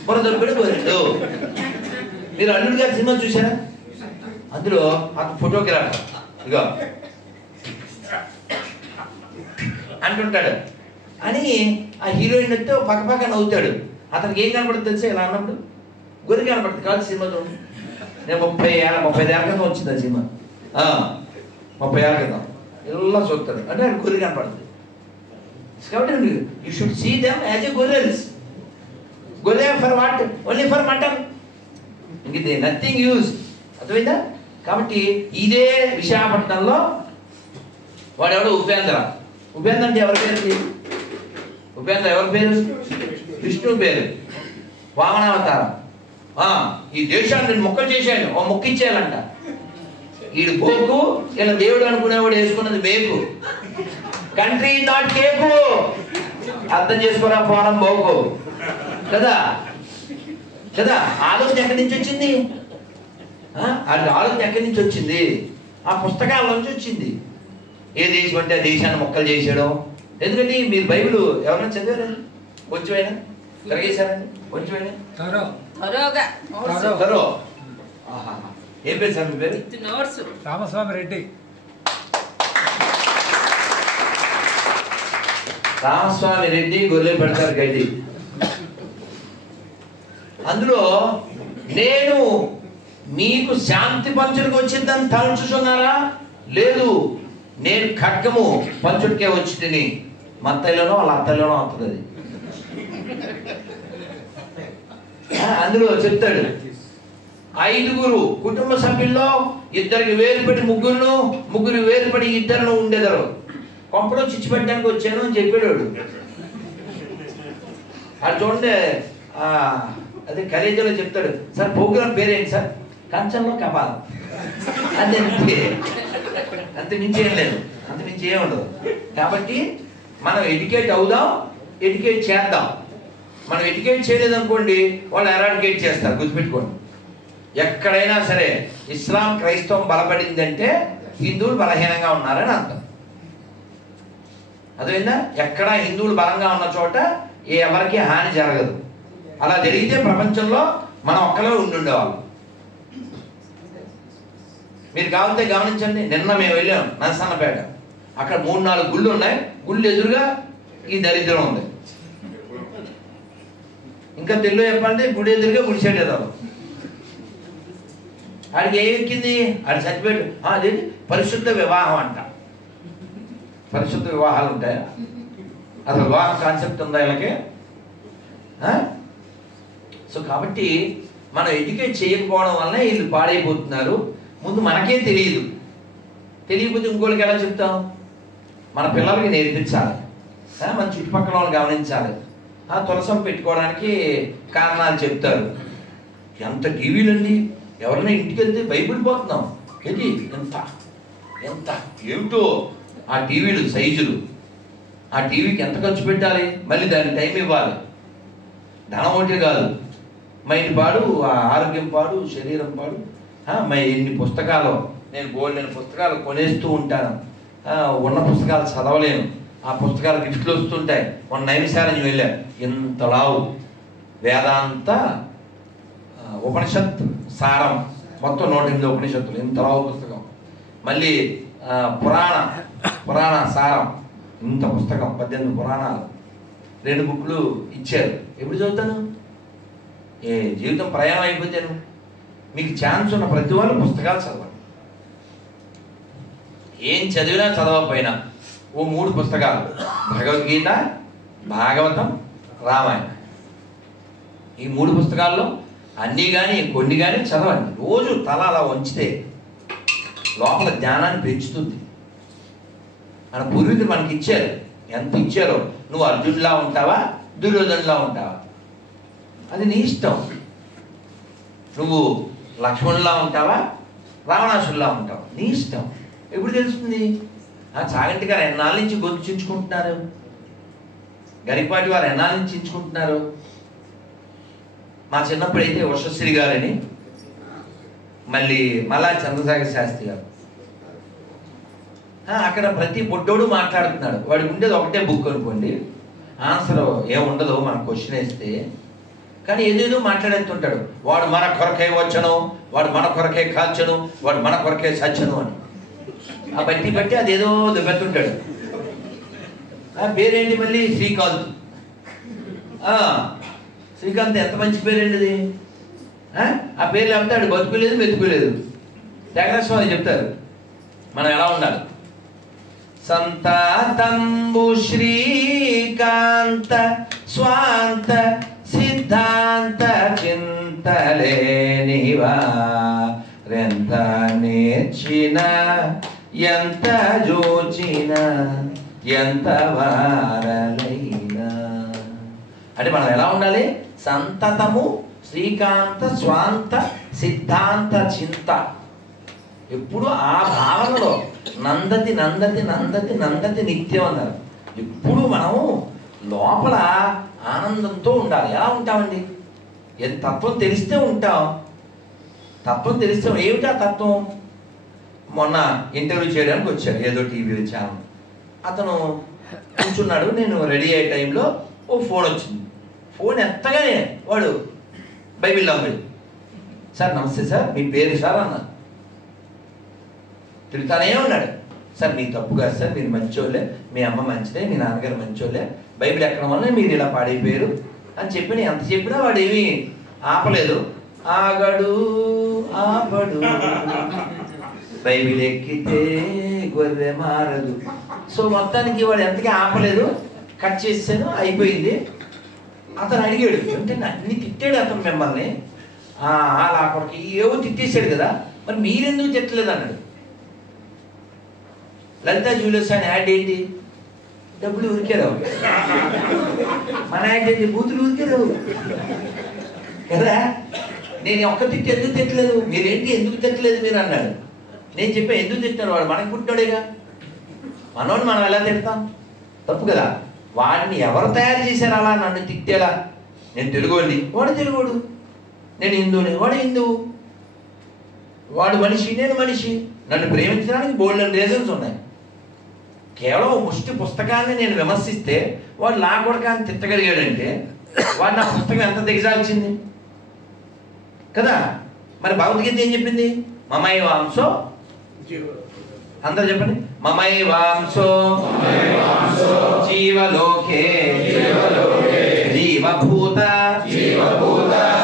బుర్ర దొబ్బిన గోరెళ్ళు. మీరు అల్లుడు గారి సినిమా చూసారా? అందులో అతను ఫోటోగ్రాఫర్ ఇగో అంటుంటాడు అని ఆ హీరోయిన్ వస్తే పక్కపక్క నవ్వుతాడు. అతనికి ఏం కనపడుతుంది తెలుసా ఇలా అన్నప్పుడు? గొర్రె కనపడుతుంది కాదు. సినిమా చూడండి, నేను 35 ఏళ్ళ క్రితం వచ్చింది ఆ సినిమా. 30 ఏళ్ళ క్రితం ఇలా చూస్తాడు అంటే గొర్రె కనపడుతుంది. కాబట్టి you should see them as a గొర్రెల్స్. గొర్రె for what? Only for mutton. ఇంక ఇది నథింగ్ యూజ్. అర్థమైందా? కాబట్టి ఇదే విశాఖపట్నంలో వాడెవడో ఉపేంద్ర. ఉపేంద్ర అంటే ఎవరి పేరు? ఉపేంద్ర ఎవరి పేరు? విష్ణు పేరు. వామనావతారం. ఈ దేశాన్ని నేను మొక్కలు చేశాను, ఓ మొక్క ఇచ్చేయాలంట. వీడు పోకు, ఇలా దేవుడు అనుకునేవాడు వేసుకున్నది మేకు. Country not cake. అర్థం చేసుకోరా పోవడం పోకు కదా కదా. ఆలోచన ఎక్కడి నుంచి వచ్చింది? ఆలోచన ఎక్కడి నుంచి వచ్చింది? ఆ పుస్తకాల నుంచి వచ్చింది. ఏ దేశం అంటే ఆ దేశాన్ని మొక్కలు చేసేయడం. ఎందుకంటే మీరు బైబిల్ ఎవరైనా చదివారండి? కొంచెమైనా తిరగేశారండి? కొంచెమైనా తరో. ఏం పేరు సార్ మీ పేరు? రామస్వామి రెడ్డి. రామస్వామి రెడ్డి గొర్రె పెడతారు గడ్డి. అందులో నేను మీకు శాంతి పంచుడికి వచ్చిందని తలంచుతున్నారా? లేదు, నేను ఖడ్గము పంచుడికే వచ్చి తిని మత్తయిలోనో వాళ్ళ అత్తలోనో అవుతుంది. అందులో చెప్తాడు 5 కుటుంబ సభ్యుల్లో 2 వేరుపడి ముగ్గురు వేరుపడి 2 ఉండేదారు. కొంపలో చిచ్చు పెట్టడానికి వచ్చాను అని చెప్పాడు. అది చూడండి, అదే కలేజీలో చెప్తాడు, సార్ ప్రోగ్రాం పేరేంటి సార్? కంచంలో కపాలం. అదే అంత మించి ఏం లేదు, అంత మించి ఏం ఉండదు. కాబట్టి మనం ఎడ్యుకేట్ అవుదాం, ఎడ్యుకేట్ చేద్దాం. మనం ఎడ్యుకేట్ చేయలేదనుకోండి వాళ్ళు ఎరాడికేట్ చేస్తారు. గుర్తుపెట్టుకోండి, ఎక్కడైనా సరే ఇస్లాం క్రైస్తవం బలపడిందంటే హిందువులు బలహీనంగా ఉన్నారని అర్థం. అదేందా? ఎక్కడ హిందువులు బలంగా ఉన్న చోట ఎవరికి హాని జరగదు. అలా జరిగితే ప్రపంచంలో మనం ఒక్కలో ఉండుండేవాళ్ళం. మీరు కావాలంటే గమనించండి, నిన్న మేము వెళ్ళాం నరసన్నపేట. అక్కడ 3-4 గుళ్ళు ఉన్నాయి. గుళ్ళు ఎదురుగా ఈ దరిద్రం ఉంది. ఇంకా తెలుగు చెప్పాలంటే గుడి ఎదురుగా గుడి సైడ్ ఏదో ఆడికి ఏం ఎక్కింది? ఆడి సర్టిఫికేట్ అదేంటి పరిశుద్ధ వివాహం అంట. పరిశుద్ధ వివాహాలు ఉంటాయా? అసలు వివాహం కాన్సెప్ట్ ఉందా వీళ్ళకి? సో కాబట్టి మనం ఎడ్యుకేట్ చేయకపోవడం వల్ల వీళ్ళు పాడైపోతున్నారు. ముందు మనకే తెలియదు, తెలియకపోతే ఇంకోళ్ళకి ఎలా చెప్తాం? మన పిల్లలకి నేర్పించాలి, మన చుట్టుపక్కల వాళ్ళు గమనించాలి. తులసం పెట్టుకోవడానికి కారణాలు చెప్తారు. ఎంత టీవీలండి, ఎవరైనా ఇంటికి వెళ్తే బైబిల్ పోతున్నాం ఏంటి? ఎంత ఎంత ఏమిటో ఆ టీవీలు సైజులు. ఆ టీవీకి ఎంత ఖర్చు పెట్టాలి, మళ్ళీ దానికి టైం ఇవ్వాలి. ధనం ఒకటే కాదు, మైండ్ పాడు, ఆరోగ్యం పాడు, శరీరం పాడు. ఎన్ని పుస్తకాలు, నేను బోల్డెన్ని పుస్తకాలు కొనేస్తూ ఉంటాను. ఉన్న పుస్తకాలు చదవలేను. ఆ పుస్తకాలు గిఫ్ట్లు వస్తుంటాయి. మొన్న నైమిసారణ్యం వెళ్ళాను, ఇంత లావు వేదాంత ఉపనిషత్ సారం, మొత్తం 108 ఉపనిషత్తులు, ఇంత లావు పుస్తకం. మళ్ళీ పురాణ సారం, ఇంత పుస్తకం, 18 పురాణాలు, 2 బుక్లు ఇచ్చారు. ఎప్పుడు చదువుతాను? జీవితం ప్రయాణం అయిపోతాను. మీకు ఛాన్స్ ఉన్న ప్రతి వాళ్ళు పుస్తకాలు చదవండి. ఏం చదివినా చదవకపోయినా ఓ 3 పుస్తకాలు, భగవద్గీత, భాగవతం, రామాయణం, ఈ 3 పుస్తకాల్లో అన్నీ కానీ కొన్ని కానీ చదవండి. రోజు తల అలా వంచితే లోపల జ్ఞానాన్ని పెంచుతుంది. మన పూర్వీకులు మనకి ఇచ్చారు, ఎంత ఇచ్చారో. నువ్వు అర్జునులా ఉంటావా, దుర్యోధనులా ఉంటావా, అది నీ ఇష్టం. నువ్వు లక్ష్మణులా ఉంటావా, రావణాసుల్లా ఉంటావా, నీ ఇష్టం. ఎప్పుడు తెలుస్తుంది? చాగంటి గారు ఎన్నాళ్ళ నుంచి గొంతు చించుకుంటున్నారు, గరికపాటి వారు ఎన్నాళ్ళ నుంచి చించుకుంటున్నారు. మా చిన్నప్పుడు అయితే ఉషశ్రీ గారని, మళ్ళీ మళ్ళా చంద్రశేఖర్ శాస్త్రి గారు. అక్కడ ప్రతి బొడ్డోడు మాట్లాడుతున్నాడు. వాడికి ఉండేది ఒకటే బుక్ అనుకోండి, ఆన్సర్ ఏముండదు మన క్వశ్చన్ వేస్తే. కానీ ఏదేదో మాట్లాడేస్తుంటాడు. వాడు మన కొరకే వచ్చను, వాడు మన కొరకే కాల్చను, వాడు మన కొరకే సచ్చను అని. ఆ బట్టి అదేదో దెబ్బతుంటాడు. పేరేంటి మళ్ళీ? శ్రీకాంత్. శ్రీకాంత్ ఎంత మంచి పేరండి ఇది. ఆ పేరు లేకపోతే ఆడు బతుకులేదు మెతుకులేదు. త్యాగరాజస్వామి చెప్తారు మనం ఎలా ఉండాలి. సంతాతంబు శ్రీకాంత స్వాంత సిద్ధాంత చింతలేనివా ఎంత నేర్చిన ఎంత జోచిన ఎంత వారలైనా. అంటే మనం ఎలా ఉండాలి? సంతతము శ్రీకాంత స్వాంత సిద్ధాంత చింత. ఎప్పుడు ఆ భావనలో నందతి నందతి నందతి నందతి నిత్యం అన్నారు. ఎప్పుడు మనం లోపల ఆనందంతో ఉండాలి. ఎలా ఉంటామండి? తత్వం తెలిస్తే ఉంటాం. తత్వం తెలిస్తే ఏమిటా తత్వం? మొన్న ఇంటర్వ్యూ చేయడానికి వచ్చాడు ఏదో టీవీ ఛానల్. అతను కూర్చున్నాడు. నేను రెడీ అయ్యే టైంలో ఓ ఫోన్ వచ్చింది. ఫోన్ ఎత్తగానే వాడు బైబిల్ నమ్మేది. సార్ నమస్తే సార్, మీ పేరు సార్ అన్న. తిరుగుతానే ఉన్నాడు. సార్ మీ తప్పు కాదు సార్, మీరు మంచోళ్ళే, మీ అమ్మ మంచిదే, మీ నాన్నగారు మంచోళ్ళే, బైబిల్ ఎక్కడం వల్ల మీరు ఇలా పాడైపోయారు అని చెప్పి నేను ఎంత చెప్పినా వాడు ఏమీ ఆపలేదు. ఆగడు ఆపడు బైబిల్ ఎక్కితే గొర్రె మారదు. సో మొత్తానికి వాడు ఎంతకీ ఆపలేదు. కట్ చేసాను, అయిపోయింది. అతను అడిగాడు అంటే అన్ని తిట్టాడు అతను మిమ్మల్ని. అలా అక్కడికి ఏవో తిట్టేశాడు కదా, మరి మీరెందుకు తిట్టలేదు అన్నాడు. లలితా జ్యువెలర్స్ అని యాడ్ ఏంటి? డబ్బులు ఊరికే రావు. మన యాడ్ ఏంటి? బూతులు ఊరికే రావు కదా. నేను ఒక్క తిట్టి ఎందుకు తిట్టలేదు, మీరేంటి ఎందుకు తిట్టలేదు మీరు అన్నాడు. నేను చెప్పా ఎందుకు తిట్టాడు, వాడు మనకు పుట్టినాడేగా, మనోని మనం ఎలా తిడతాం? తప్పు కదా. వాడిని ఎవరు తయారు చేశారు అలా నన్ను తిట్టేలా? నేను తెలుగోడిని, వాడు తెలుగోడు. నేను హిందువుని, వాడు హిందువు. వాడు మనిషి, నేను మనిషి. నన్ను ప్రేమించడానికి బోల్డెన్ రీజన్స్ ఉన్నాయి. కేవలం ముష్టి పుస్తకాన్ని నేను విమర్శిస్తే వాడు నా కొడుకాన్ని తిట్టగలిగాడంటే వాడు నా పుస్తకం ఎంత దిగజాల్చింది కదా. మరి భగవద్గీత ఏం చెప్పింది? మమై వాంసో, అందరూ చెప్పండి, మమై వాంసో జీవలోకే జీవభూత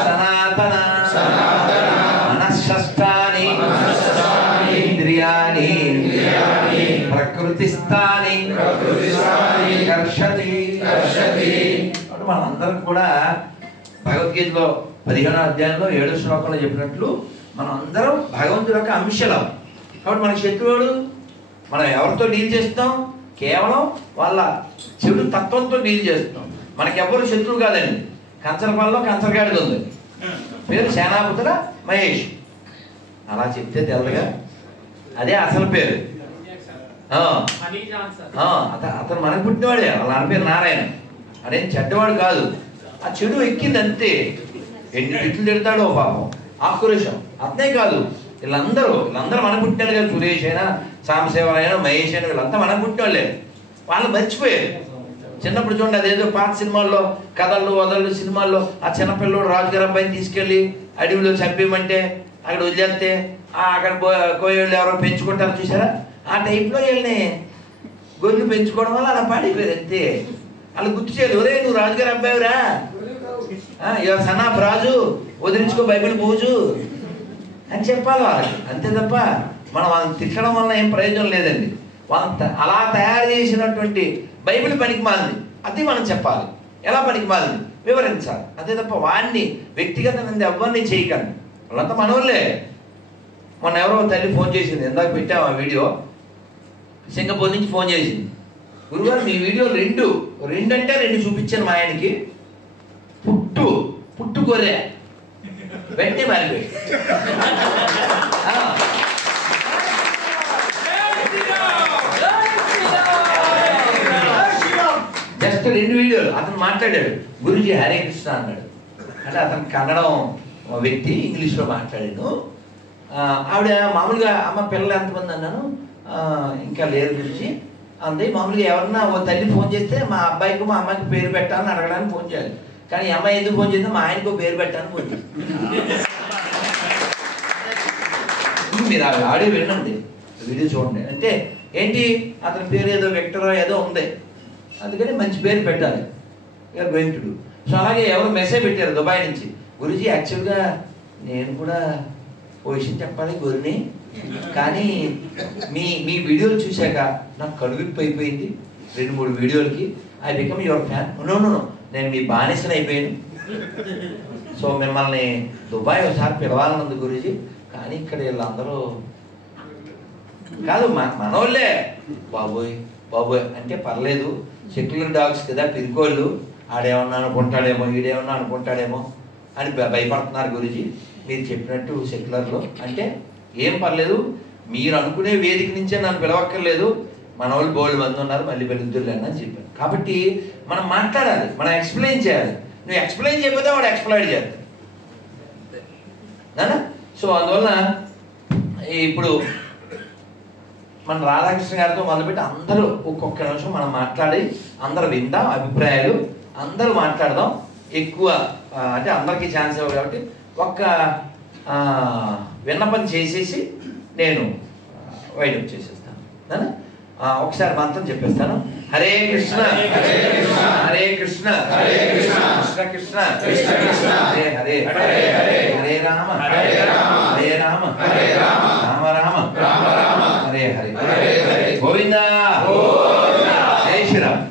సనాతన మనఃషష్టాని ఇంద్రియాణి ప్రకృతిస్థాని కర్షతి. మనందరం కూడా భగవద్గీతలో 15వ అధ్యాయంలో 7వ శ్లోకంలో చెప్పినట్లు మనం అందరం భగవంతుడి యొక్క అంశలం. కాబట్టి మన శత్రువుడు మనం ఎవరితో డీల్ చేస్తాం? కేవలం వాళ్ళ చెడు తత్వంతో డీల్ చేస్తాం. మనకెవ్వరు శత్రువు కాదండి. కంచరపాలలో కంచరగాడిది ఉంది, పేరు సేనాపుత్ర మహేష్. అలా చెప్తే తెల్లగా అదే అసలు పేరు. అతను మనకు పుట్టినవాడే, వాళ్ళ నాన్న పేరు నారాయణ. అదేం చెడ్డవాడు కాదు, ఆ చెడు ఎక్కింది అంతే. ఎన్ని తిట్లు తిడతాడో పాపం, ఆక్రోషం. అతనే కాదు, వీళ్ళందరూ మనకు పుట్టినాడు కదా. సురేష్ అయినా, సాంబశివరావు అయినా, మహేష్ అయినా, వీళ్ళంతా మనకు పుట్టినవాళ్ళే. వాళ్ళు మర్చిపోయారు. చిన్నప్పుడు చూడండి, అదేదో పాత సినిమాల్లో కథలు వదళ్ళు సినిమాల్లో ఆ చిన్నపిల్లడు రాజుగారి అబ్బాయిని తీసుకెళ్ళి అడవిలో చంపేయమంటే అక్కడ వదిలేస్తే అక్కడ కోయేళ్ళు ఎవరో పెంచుకుంటారు చూసారా? ఆ టైప్లో వీళ్ళని గొర్రెలు పెంచుకోవడం వల్ల అలా పాడిపోయారు అంతే. వాళ్ళు గుర్తు చేయదు, ఒరే నువ్వు రాజుగారి అబ్బాయిరా, సనాఫ్ రాజు, వదిలించుకో బైబిల్ పూజు అని చెప్పాలి వాళ్ళకి, అంతే తప్ప మనం వాళ్ళని తిట్టడం వల్ల ఏం ప్రయోజనం లేదండి. వాళ్ళని అలా తయారు చేసినటువంటి బైబిల్ పనికి మాలింది, అది మనం చెప్పాలి. ఎలా పనికి మాలింది వివరించాలి, అంతే తప్ప వాడిని వ్యక్తిగతంగా ఎవరిని చేయకండి. వాళ్ళంతా మనోళ్ళే. మొన్న ఎవరో తల్లి ఫోన్ చేసింది, ఇందాక పెట్టాము ఆ వీడియో. సింగపూర్ నుంచి ఫోన్ చేసింది, గురుగారు మీ వీడియో రెండు అంటే 2 చూపించాను మా ఆయనకి. పుట్టు గొర్రె వెంటనే మారిపోయి. జస్ట్ 2 వీడియోలు. అతను మాట్లాడాడు, గురుజీ హరే కృష్ణ అన్నాడు. అంటే అతను కన్నడం వ్యక్తి, ఇంగ్లీష్లో మాట్లాడాను. ఆవిడ మామూలుగా అమ్మ పిల్లలు ఎంతమంది అన్నాను, ఇంకా లేరు గురించి అంతే. మామూలుగా ఎవరన్నా ఓ తల్లి ఫోన్ చేస్తే మా అబ్బాయికి మా అమ్మాయికి పేరు పెట్టాలని అడగడానికి ఫోన్ చేయాలి. కానీ ఈ అమ్మాయి ఎందుకు ఫోన్ చేస్తే మా ఆయనకు పేరు పెట్టాలని ఫోన్ చేయాలి. మీరు ఆడియో వినండి, వీడియో చూడండి. అంటే ఏంటి, అతని పేరు ఏదో విక్టరో ఏదో ఉంది, అందుకని మంచి పేరు పెట్టాలి. You're going to do. So అలాగే ఎవరు మెసేజ్ పెట్టారు దుబాయ్ నుంచి, గురూజీ యాక్చువల్గా నేను కూడా ఓ విషయం చెప్పాలి గురిని, కానీ మీ వీడియోలు చూశాక నాకు కడువిప్పు అయిపోయింది 2-3 వీడియోలకి. I become your fan. No నేను మీ బానిసని అయిపోయాను. సో మిమ్మల్ని దుబాయ్ ఒకసారి పిలవాలన్నది గురూజీ, కానీ ఇక్కడ వీళ్ళందరూ కాదు మనోళ్ళే. బాబోయ్ అంటే పర్లేదు, సెక్యులర్ డాగ్స్ కదా, పిరికోళ్ళు, ఆడేమన్నా అనుకుంటాడేమో ఈడేమన్నా అనుకుంటాడేమో అని భయపడుతున్నారు గురూజీ. మీరు చెప్పినట్టు సెక్యులర్లో అంటే ఏం పర్లేదు, మీరు అనుకునే వేదిక నుంచే నన్ను పిలవక్కర్లేదు, మన వాళ్ళు బోల్డ్ మంది ఉన్నారు, మళ్ళీ పిలుద్దురులేండి అని చెప్పాను. కాబట్టి మనం మాట్లాడాలి, మనం ఎక్స్ప్లెయిన్ చేయాలి. నువ్వు ఎక్స్ప్లెయిన్ చేయకపోతే వాడు ఎక్స్ప్లైడ్ చేస్తాడు నానా. సో అందువల్ల ఇప్పుడు మన రాధాకృష్ణ గారితో మొదలుపెట్టి అందరూ ఒక్కొక్క నిమిషం మనం మాట్లాడి అందరూ విందాం, అభిప్రాయాలు అందరూ మాట్లాడదాం. ఎక్కువ అంటే అందరికీ ఛాన్స్ ఇవ్వాలి కాబట్టి ఒక్క విన్నపం చేసేసి నేను వైడప్ చేసేస్తాను నానా. ఒకసారి మంత్రం చెప్పేస్తాను. హరే కృష్ణ హరే కృష్ణ కృష్ణ కృష్ణ హరే హరే హరే రామ హరే రామ రామ రామ హరే హరే గోవిందా జై శ్రీరామ్.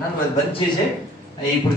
నన్ను బంద్ చేసే ఇప్పుడు